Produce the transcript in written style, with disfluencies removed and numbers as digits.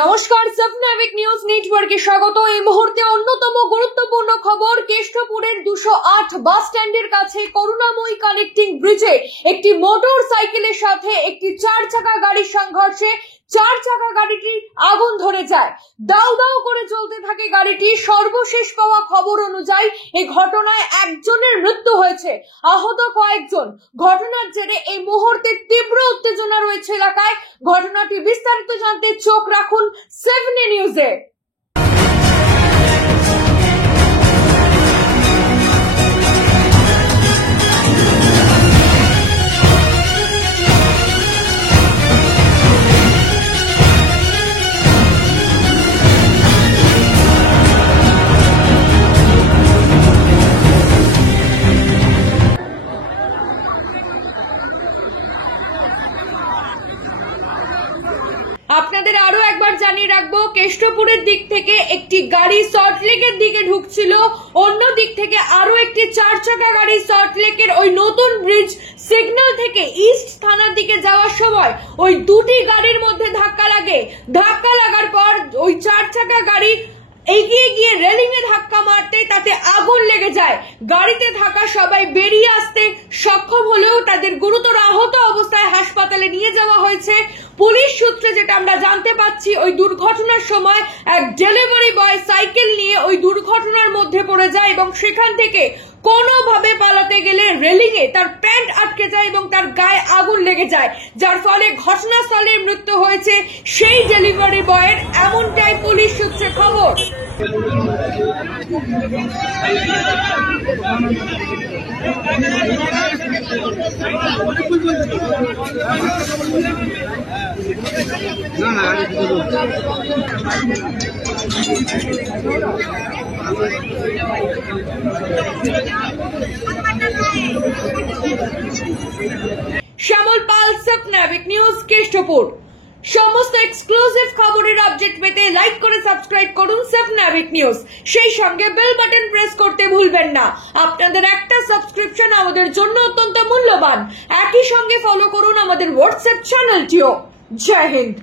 নমস্কার, সাবনাভিক নিউজ নেটওয়ার্কে স্বাগত। এই মুহূর্তে অন্যতম গুরুত্বপূর্ণ খবর, কেষ্টপুরের 208 বাস স্ট্যান্ডের কাছে করুণাময়ী কানেক্টিং ব্রিজে একটি মোটর সাইকেলের সাথে একটি 4 চাকা গাড়ির সংঘর্ষে 4 চাকা গাড়িটির আগুন ধরে যায়। দাউ দাউ করে চলতে থাকে গাড়িটি। সর্বশেষ পাওয়া খবর অনুযায়ী এই ঘটনায় একজনের মৃত্যু হয়েছে, আহত কয়েকজন। ঘটনার জেরে এই মুহূর্তে তীব্র উত্তেজনা রয়েছে এলাকায়। ঘটনাটি বিস্তারিত জানতে চোখ রাখুন 7 নিউজে। আপনাদের আরো একবার জানিয়ে রাখবো, কেষ্টপুরের দিক থেকে একটি গাড়ি সল্টলেকের দিকে ঢুকছিল, অন্য দিক থেকে আরো একটি 4 চাকা গাড়ি সল্টলেকের ওই নতুন ব্রিজ সিগন্যাল থেকে ইস্ট থানার দিকে যাওয়ার সময় ওই দুটি গাড়ির মধ্যে ধাক্কা লাগে। ধাক্কা লাগার পর ওই 4 চাকা গাড়ি এগিয়ে গিয়ে রেলিং এ ধাক্কা মারতে তাতে আগুন লেগে যায়। গাড়িতে থাকা সবাই বেরিয়ে আসতে সক্ষম হলেও তাদের গুরুতর আহত অবস্থায় হাসপাতালে নিয়ে যাওয়া হয়েছে। পুলিশ সূত্রে যেটা আমরা জানতে পাচ্ছি, ওই দুর্ঘটনার সময় এক ডেলিভারি বয় সাইকেল নিয়ে ওই দুর্ঘটনার মধ্যে পড়ে যায় এবং সেখান থেকে কোনোভাবে পালাতে গেলে রেলিং এ তার প্যান্ট আটকে যায় এবং তার গায়ে আগুন লেগে যায়, যার ফলে ঘটনাস্থলে মৃত্যু হয়েছে সেই ডেলিভারি বয়ের, এমনটাই পুলিশ সূত্রে খবর। শ্যামল পাল, সাবনাভিক নিউজ, কেষ্টপুর। সমস্ত এক্সক্লুসিভ খবরের আপডেট পেতে লাইক করে সাবস্ক্রাইব করুন সাবনাভিক নিউজ। সেই সঙ্গে বেল বাটন প্রেস করতে ভুলবেন না। আপনাদের একটা সাবস্ক্রিপশন আমাদের জন্য অত্যন্ত মূল্যবান। একই সঙ্গে ফলো করুন আমাদের হোয়াটসঅ্যাপ চ্যানেলটিও। জয় হিন্দ।